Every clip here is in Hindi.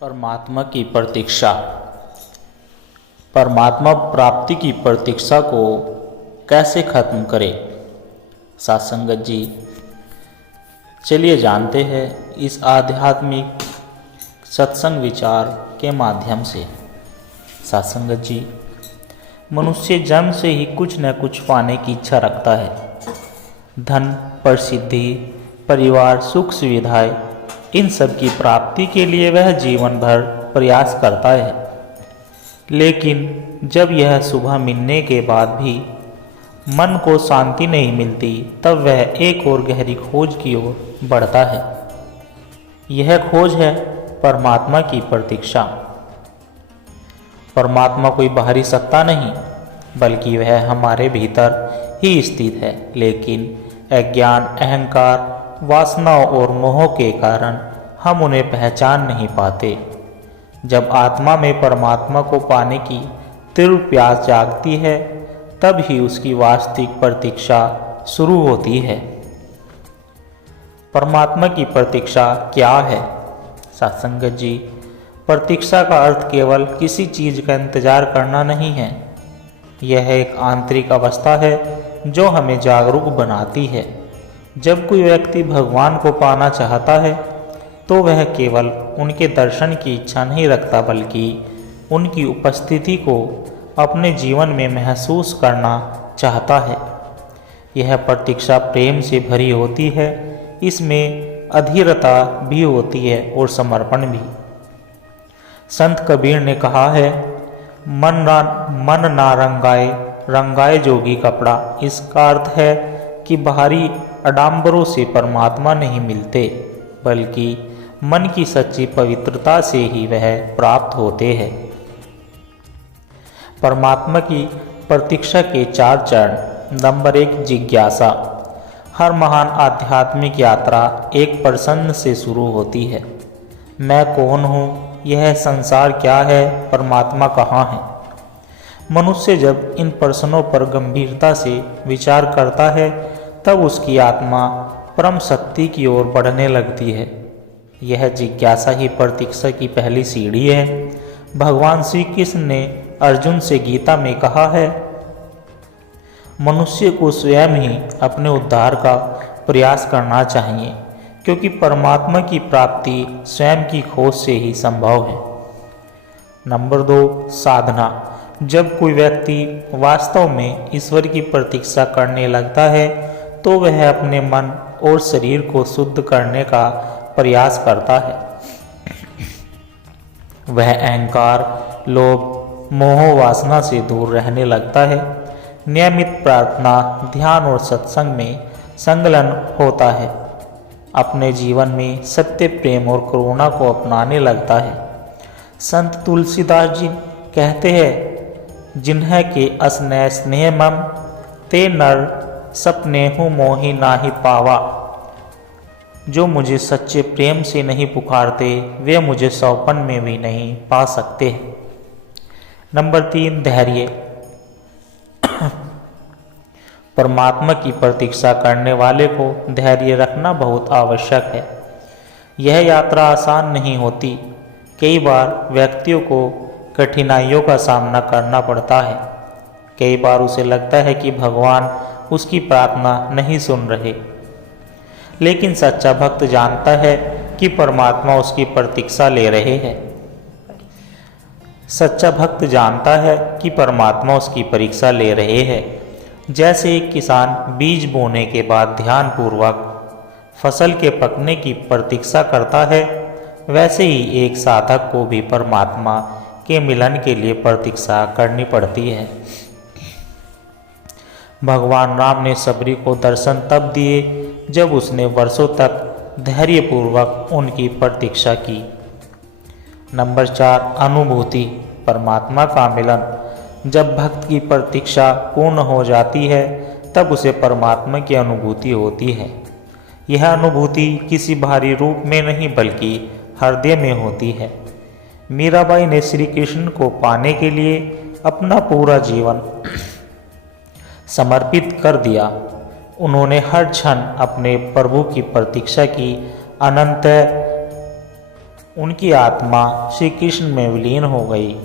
परमात्मा की प्रतीक्षा। परमात्मा प्राप्ति की प्रतीक्षा को कैसे खत्म करें? सत्संगत जी, चलिए जानते हैं इस आध्यात्मिक सत्संग विचार के माध्यम से। सत्संगत जी, मनुष्य जन्म से ही कुछ न कुछ पाने की इच्छा रखता है। धन, प्रसिद्धि, परिवार, सुख सुविधाएं, इन सब की प्राप्ति के लिए वह जीवन भर प्रयास करता है। लेकिन जब यह सुबह मिलने के बाद भी मन को शांति नहीं मिलती, तब वह एक और गहरी खोज की ओर बढ़ता है। यह खोज है परमात्मा की प्रतीक्षा। परमात्मा कोई बाहरी सत्ता नहीं, बल्कि वह हमारे भीतर ही स्थित है। लेकिन अज्ञान, अहंकार, वासनाओं और मोह के कारण हम उन्हें पहचान नहीं पाते। जब आत्मा में परमात्मा को पाने की तीव्र प्यास जागती है, तब ही उसकी वास्तविक प्रतीक्षा शुरू होती है। परमात्मा की प्रतीक्षा क्या है? सत्संगत जी, प्रतीक्षा का अर्थ केवल किसी चीज का इंतजार करना नहीं है। यह एक आंतरिक अवस्था है जो हमें जागरूक बनाती है। जब कोई व्यक्ति भगवान को पाना चाहता है, तो वह केवल उनके दर्शन की इच्छा नहीं रखता, बल्कि उनकी उपस्थिति को अपने जीवन में महसूस करना चाहता है। यह प्रतीक्षा प्रेम से भरी होती है, इसमें अधीरता भी होती है और समर्पण भी। संत कबीर ने कहा है, मन ना रंगाए, रंगाए जोगी कपड़ा। इसका अर्थ है कि बाहरी आडंबरों से परमात्मा नहीं मिलते, बल्कि मन की सच्ची पवित्रता से ही वह प्राप्त होते हैं। परमात्मा की प्रतीक्षा के 4 चरण। नंबर 1, जिज्ञासा। हर महान आध्यात्मिक यात्रा एक प्रश्न से शुरू होती है। मैं कौन हूँ? यह संसार क्या है? परमात्मा कहाँ है? मनुष्य जब इन प्रश्नों पर गंभीरता से विचार करता है, तब उसकी आत्मा परम शक्ति की ओर बढ़ने लगती है। यह जिज्ञासा ही प्रतीक्षा की पहली सीढ़ी है। भगवान श्री कृष्ण ने अर्जुन से गीता में कहा है, मनुष्य को स्वयं ही अपने उद्धार का प्रयास करना चाहिए, क्योंकि परमात्मा की प्राप्ति स्वयं की खोज से ही संभव है। नंबर 2, साधना। जब कोई व्यक्ति वास्तव में ईश्वर की प्रतीक्षा करने लगता है, तो वह अपने मन और शरीर को शुद्ध करने का प्रयास करता है। वह अहंकार, लोभ, मोह, वासना से दूर रहने लगता है। नियमित प्रार्थना, ध्यान और सत्संग में संलग्न होता है। अपने जीवन में सत्य, प्रेम और करुणा को अपनाने लगता है। संत तुलसीदास जी कहते हैं, जिन्ह के असनय स्नेह मम, ते नर सपनेहु मोहि नाहि पावा। जो मुझे सच्चे प्रेम से नहीं पुकारते, वे मुझे सौपन में भी नहीं पा सकते। नंबर 3, धैर्य। परमात्मा की प्रतीक्षा करने वाले को धैर्य रखना बहुत आवश्यक है। यह यात्रा आसान नहीं होती। कई बार व्यक्तियों को कठिनाइयों का सामना करना पड़ता है। कई बार उसे लगता है कि भगवान उसकी प्रार्थना नहीं सुन रहे। लेकिन सच्चा भक्त जानता है कि परमात्मा उसकी प्रतीक्षा ले रहे हैं। सच्चा भक्त जानता है कि परमात्मा उसकी परीक्षा ले रहे हैं। जैसे एक किसान बीज बोने के बाद ध्यानपूर्वक फसल के पकने की प्रतीक्षा करता है, वैसे ही एक साधक को भी परमात्मा के मिलन के लिए प्रतीक्षा करनी पड़ती है। भगवान राम ने सबरी को दर्शन तब दिए जब उसने वर्षों तक धैर्यपूर्वक उनकी प्रतीक्षा की। नंबर 4, अनुभूति। परमात्मा का मिलन। जब भक्त की प्रतीक्षा पूर्ण हो जाती है, तब उसे परमात्मा की अनुभूति होती है। यह अनुभूति किसी बाहरी रूप में नहीं, बल्कि हृदय में होती है। मीराबाई ने श्री कृष्ण को पाने के लिए अपना पूरा जीवन समर्पित कर दिया। उन्होंने हर क्षण अपने प्रभु की प्रतीक्षा की। अनंत उनकी आत्मा श्री कृष्ण में विलीन हो गई।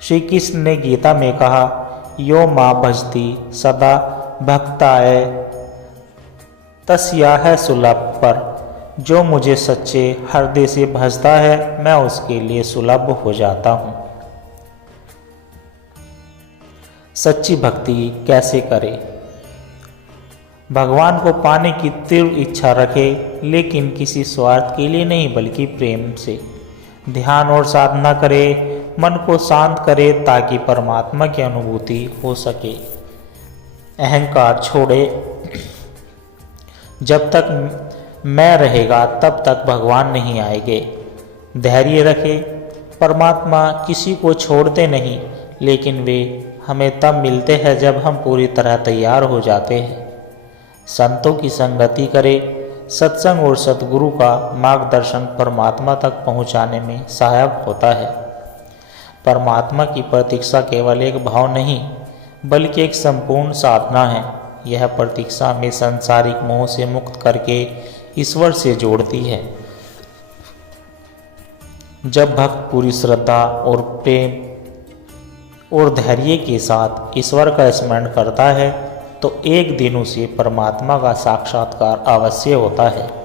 श्री कृष्ण ने गीता में कहा, यो माँ भजती सदा भक्ताय तस्या है सुलभ, पर जो मुझे सच्चे हृदय से भजता है मैं उसके लिए सुलभ हो जाता हूँ। सच्ची भक्ति कैसे करें? भगवान को पाने की तीव्र इच्छा रखे, लेकिन किसी स्वार्थ के लिए नहीं बल्कि प्रेम से। ध्यान और साधना करे, मन को शांत करे ताकि परमात्मा की अनुभूति हो सके। अहंकार छोड़े, जब तक मैं रहेगा तब तक भगवान नहीं आएंगे। धैर्य रखे, परमात्मा किसी को छोड़ते नहीं, लेकिन वे हमें तब मिलते हैं जब हम पूरी तरह तैयार हो जाते हैं। संतों की संगति करे, सत्संग और सतगुरु का मार्गदर्शन परमात्मा तक पहुंचाने में सहायक होता है। परमात्मा की प्रतीक्षा केवल एक भाव नहीं बल्कि एक संपूर्ण साधना है। यह प्रतीक्षा में सांसारिक मोह से मुक्त करके ईश्वर से जोड़ती है। जब भक्त पूरी श्रद्धा और प्रेम और धैर्य के साथ ईश्वर का स्मरण करता है तो एक दिन उसे परमात्मा का साक्षात्कार अवश्य होता है।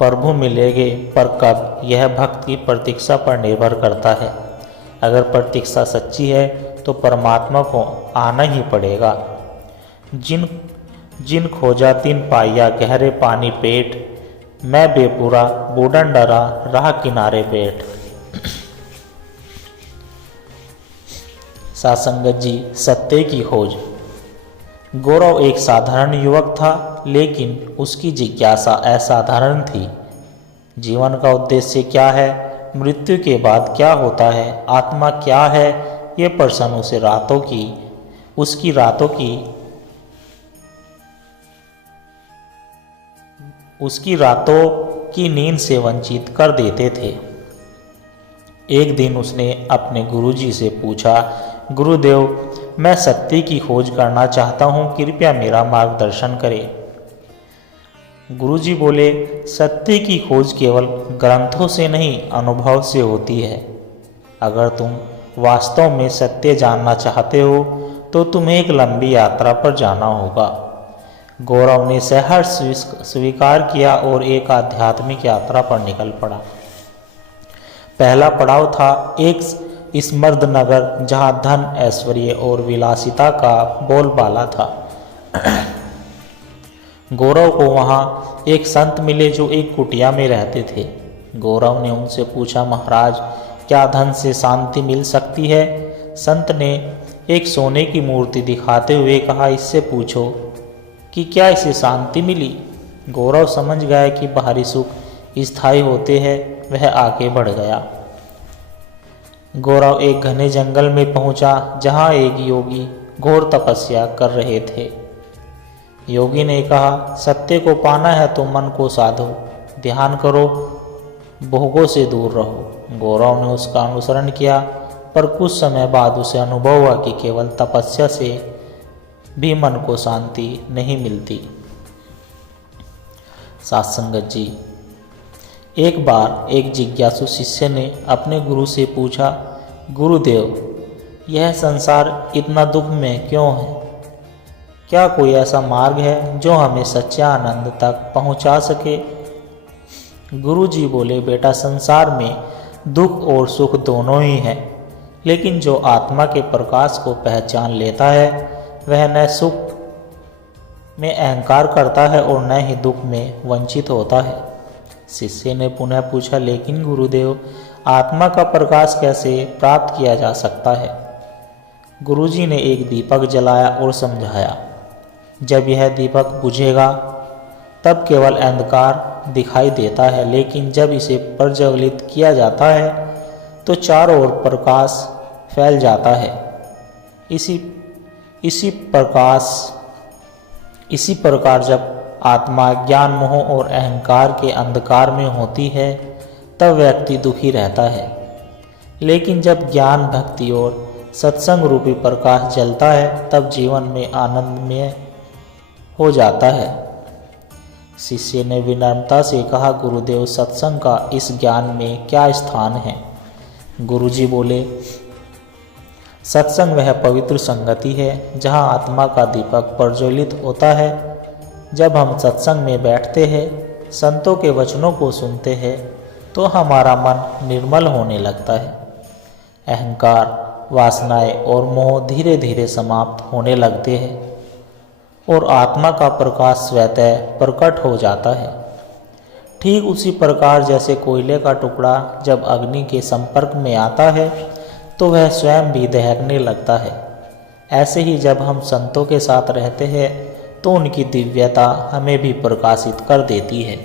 प्रभु मिलेंगे पर कब, यह भक्त की प्रतीक्षा पर निर्भर करता है। अगर प्रतीक्षा सच्ची है तो परमात्मा को आना ही पड़ेगा। जिन खोजा तिन पाया गहरे पानी पेट, मैं बेपुरा बूढ़न डरा राह किनारे बैठ। सासंगत जी, सत्य की खोज। गौरव एक साधारण युवक था, लेकिन उसकी जिज्ञासा असाधारण थी। जीवन का उद्देश्य क्या है, मृत्यु के बाद क्या होता है, आत्मा क्या है, ये प्रश्न उसकी रातों की नींद से वंचित कर देते थे। एक दिन उसने अपने गुरुजी से पूछा, गुरुदेव, मैं सत्य की खोज करना चाहता हूँ, कृपया मेरा मार्गदर्शन करें। गुरुजी बोले, सत्य की खोज केवल ग्रंथों से नहीं अनुभव से होती है। अगर तुम वास्तव में सत्य जानना चाहते हो तो तुम्हें एक लंबी यात्रा पर जाना होगा। गौरव ने सहर्ष स्वीकार किया और एक आध्यात्मिक यात्रा पर निकल पड़ा। पहला पड़ाव था एक स्मृत नगर, जहाँ धन, ऐश्वर्य और विलासिता का बोलबाला था। गौरव को वहाँ एक संत मिले जो एक कुटिया में रहते थे। गौरव ने उनसे पूछा, महाराज, क्या धन से शांति मिल सकती है? संत ने एक सोने की मूर्ति दिखाते हुए कहा, इससे पूछो कि क्या इसे शांति मिली। गौरव समझ गया कि बाहरी सुख स्थायी होते हैं। वह आगे बढ़ गया। गौरव एक घने जंगल में पहुंचा, जहां एक योगी घोर तपस्या कर रहे थे। योगी ने कहा, सत्य को पाना है तो मन को साधो, ध्यान करो, भोगों से दूर रहो। गौरव ने उसका अनुसरण किया, पर कुछ समय बाद उसे अनुभव हुआ कि केवल तपस्या से भी मन को शांति नहीं मिलती। सत्संगत जी, एक बार एक जिज्ञासु शिष्य ने अपने गुरु से पूछा, गुरुदेव, यह संसार इतना दुख में क्यों है? क्या कोई ऐसा मार्ग है जो हमें सच्चे आनंद तक पहुंचा सके? गुरुजी बोले, बेटा, संसार में दुख और सुख दोनों ही हैं, लेकिन जो आत्मा के प्रकाश को पहचान लेता है वह न सुख में अहंकार करता है और न ही दुख में वंचित होता है। शिष्य ने पुनः पूछा, लेकिन गुरुदेव, आत्मा का प्रकाश कैसे प्राप्त किया जा सकता है? गुरुजी ने एक दीपक जलाया और समझाया, जब यह दीपक बुझेगा तब केवल अंधकार दिखाई देता है, लेकिन जब इसे प्रज्वलित किया जाता है तो चारों ओर प्रकाश फैल जाता है। इसी प्रकार जब आत्मा ज्ञान, मोह और अहंकार के अंधकार में होती है तब व्यक्ति दुखी रहता है, लेकिन जब ज्ञान, भक्ति और सत्संग रूपी प्रकाश जलता है तब जीवन में आनंदमय हो जाता है। शिष्य ने विनम्रता से कहा, गुरुदेव, सत्संग का इस ज्ञान में क्या स्थान है? गुरुजी बोले, सत्संग वह पवित्र संगति है जहाँ आत्मा का दीपक प्रज्वलित होता है। जब हम सत्संग में बैठते हैं, संतों के वचनों को सुनते हैं, तो हमारा मन निर्मल होने लगता है। अहंकार, वासनाएं और मोह धीरे धीरे समाप्त होने लगते हैं और आत्मा का प्रकाश स्वतः प्रकट हो जाता है। ठीक उसी प्रकार जैसे कोयले का टुकड़ा जब अग्नि के संपर्क में आता है तो वह स्वयं भी दहकने लगता है, ऐसे ही जब हम संतों के साथ रहते हैं तो उनकी दिव्यता हमें भी प्रकाशित कर देती है।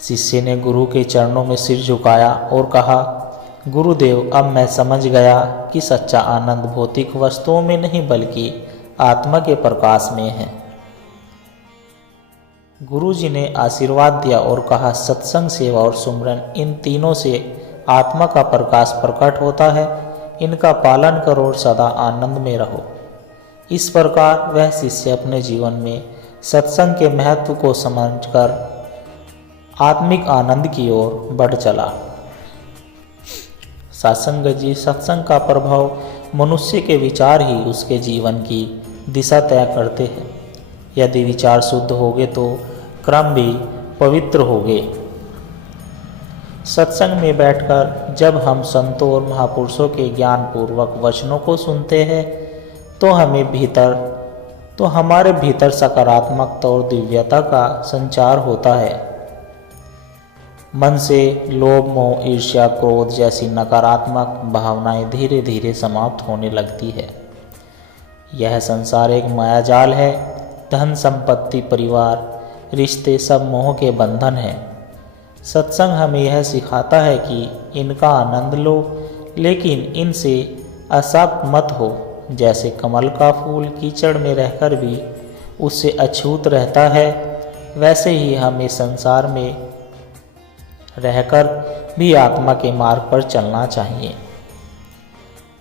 शिष्य ने गुरु के चरणों में सिर झुकाया और कहा, गुरुदेव, अब मैं समझ गया कि सच्चा आनंद भौतिक वस्तुओं में नहीं बल्कि आत्मा के प्रकाश में है। गुरुजी ने आशीर्वाद दिया और कहा, सत्संग, सेवा और सुमरन, इन तीनों से आत्मा का प्रकाश प्रकट होता है। इनका पालन करो और सदा आनंद में रहो। इस प्रकार वह शिष्य अपने जीवन में सत्संग के महत्व को समझकर आत्मिक आनंद की ओर बढ़ चला। सत्संग जी, सत्संग का प्रभाव मनुष्य के विचार ही उसके जीवन की दिशा तय करते हैं। यदि विचार शुद्ध होंगे तो कर्म भी पवित्र होंगे। सत्संग में बैठकर जब हम संतों और महापुरुषों के ज्ञान पूर्वक वचनों को सुनते हैं तो हमारे भीतर सकारात्मकता और दिव्यता का संचार होता है। मन से लोभ, मोह, ईर्ष्या, क्रोध जैसी नकारात्मक भावनाएं धीरे धीरे समाप्त होने लगती है। यह संसार एक मायाजाल है। धन, संपत्ति, परिवार, रिश्ते सब मोह के बंधन हैं। सत्संग हमें यह सिखाता है कि इनका आनंद लो, लेकिन इनसे आसक्त मत हो। जैसे कमल का फूल कीचड़ में रहकर भी उससे अछूत रहता है, वैसे ही हमें संसार में रहकर भी आत्मा के मार्ग पर चलना चाहिए।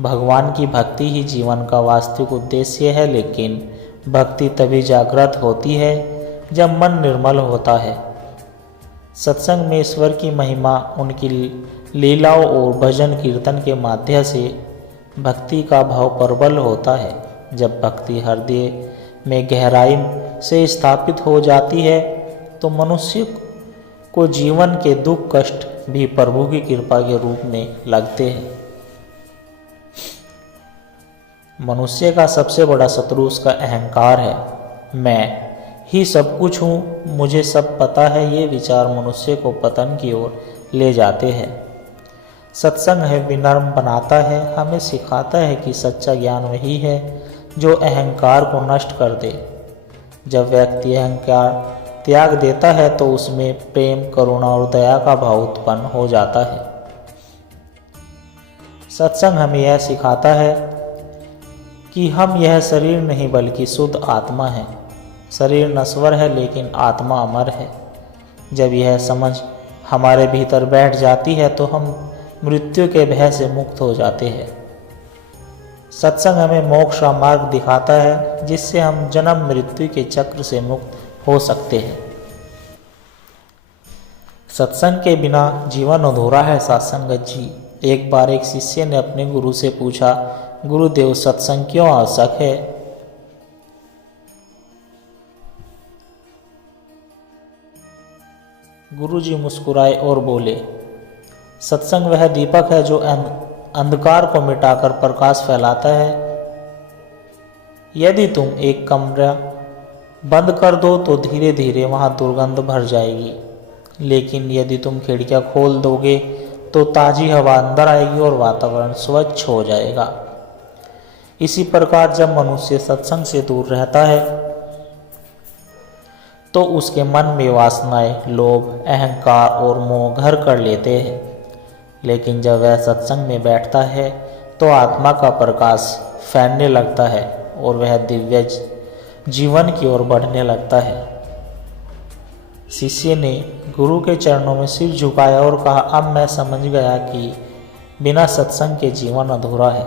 भगवान की भक्ति ही जीवन का वास्तविक उद्देश्य है, लेकिन भक्ति तभी जागृत होती है जब मन निर्मल होता है। सत्संग में ईश्वर की महिमा, उनकी लीलाओं और भजन कीर्तन के माध्यम से भक्ति का भाव प्रबल होता है। जब भक्ति हृदय में गहराई से स्थापित हो जाती है तो मनुष्य को जीवन के दुख कष्ट भी प्रभु की कृपा के रूप में लगते हैं। मनुष्य का सबसे बड़ा शत्रु उसका अहंकार है। मैं ही सब कुछ हूँ, मुझे सब पता है, ये विचार मनुष्य को पतन की ओर ले जाते हैं। सत्संग है विनम्र बनाता है, हमें सिखाता है कि सच्चा ज्ञान वही है जो अहंकार को नष्ट कर दे। जब व्यक्ति अहंकार त्याग देता है तो उसमें प्रेम, करुणा और दया का भाव उत्पन्न हो जाता है। सत्संग हमें यह सिखाता है कि हम यह शरीर नहीं बल्कि शुद्ध आत्मा है। शरीर नश्वर है लेकिन आत्मा अमर है। जब यह समझ हमारे भीतर बैठ जाती है तो हम मृत्यु के भय से मुक्त हो जाते हैं। सत्संग हमें मोक्ष का मार्ग दिखाता है जिससे हम जन्म मृत्यु के चक्र से मुक्त हो सकते हैं। सत्संग के बिना जीवन अधूरा है। सत्संगत जी, एक बार एक शिष्य ने अपने गुरु से पूछा, गुरुदेव, सत्संग क्यों आवश्यक है? गुरुजी मुस्कुराए और बोले, सत्संग वह दीपक है जो अंधकार को मिटाकर प्रकाश फैलाता है। यदि तुम एक कमरा बंद कर दो तो धीरे धीरे वहाँ दुर्गंध भर जाएगी, लेकिन यदि तुम खिड़कियाँ खोल दोगे तो ताज़ी हवा अंदर आएगी और वातावरण स्वच्छ हो जाएगा। इसी प्रकार जब मनुष्य सत्संग से दूर रहता है तो उसके मन में वासनाएं, लोभ, अहंकार और मोह घर कर लेते हैं। लेकिन जब वह सत्संग में बैठता है तो आत्मा का प्रकाश फैलने लगता है और वह दिव्य जीवन की ओर बढ़ने लगता है। शिष्य ने गुरु के चरणों में सिर झुकाया और कहा, अब मैं समझ गया कि बिना सत्संग के जीवन अधूरा है।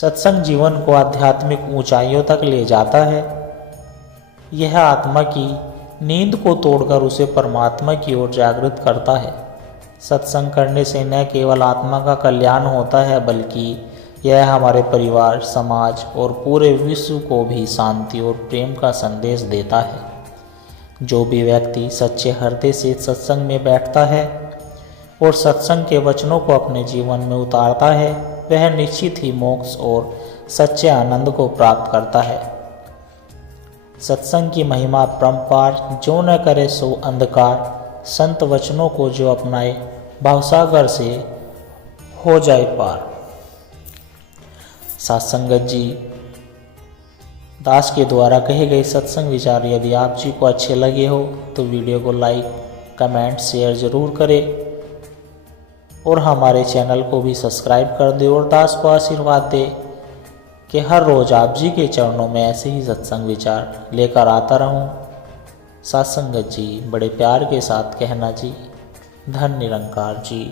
सत्संग जीवन को आध्यात्मिक ऊंचाइयों तक ले जाता है। यह आत्मा की नींद को तोड़कर उसे परमात्मा की ओर जागृत करता है। सत्संग करने से न केवल आत्मा का कल्याण होता है, बल्कि यह हमारे परिवार, समाज और पूरे विश्व को भी शांति और प्रेम का संदेश देता है। जो भी व्यक्ति सच्चे हृदय से सत्संग में बैठता है और सत्संग के वचनों को अपने जीवन में उतारता है, वह निश्चित ही मोक्ष और सच्चे आनंद को प्राप्त करता है। सत्संग की महिमा परम्पार, जो न करे सो अंधकार। संत वचनों को जो अपनाए, भवसागर से हो जाए पार। सत्संगत जी दास के द्वारा कहे गए सत्संग विचार यदि आप जी को अच्छे लगे हो तो वीडियो को लाइक, कमेंट, शेयर ज़रूर करें और हमारे चैनल को भी सब्सक्राइब कर दे और दास को आशीर्वाद दे कि हर रोज़ आप जी के चरणों में ऐसे ही सत्संग विचार लेकर आता रहूं। सत्संगत जी बड़े प्यार के साथ कहना जी। धन निरंकार जी।